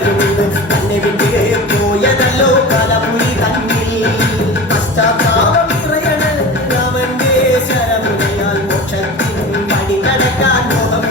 വരും കണ്ണെവിട്ട് പോയതല്ലോ കലപുരി തന്നിൽ അവന്റെ ശരമുടയാൽ മോക്ഷത്തിനും പടി നടക്കാൻ മോഹം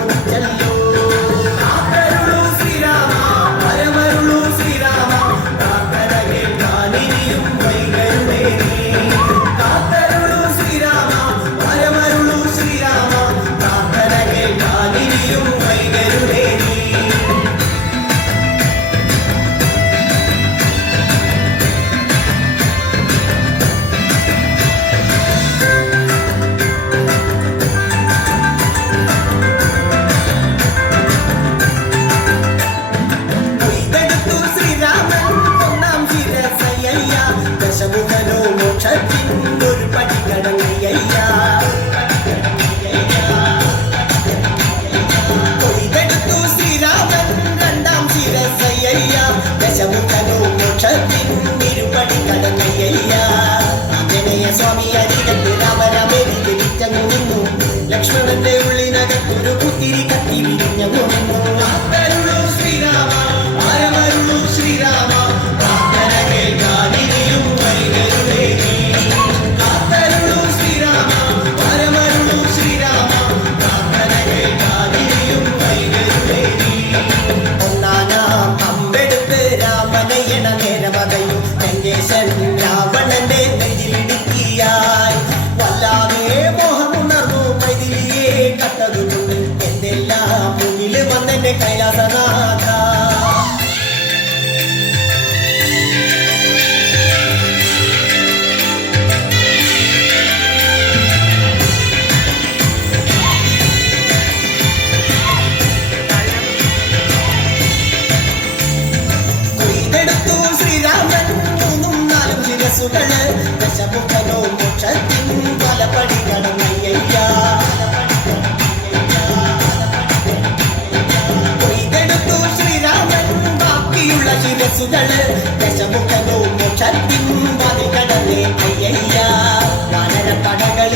ലക്ഷ്മണന്റെ ഉള്ളിനകത്തൊരു പുത്തിരി കത്തി വിരിഞ്ഞു നിന്നു കാത്തരുളൂ ശ്രീരാമ കണ്ടതുകൊണ്ട് എന്തെല്ലാം മുന്നിൽ വന്നെന്റെ കൈലാസനാഥ. ശ്രീരാമൻ. മൂന്നും നാലും ശിരസുകൾ ദശമുഖനോ മോക്ഷത്തിൻ പല കടന്നയ്യ பேசுதலே தசமுகதோ மோட்சத்தின் பாதை கடலே ஐயா வானர கடகள்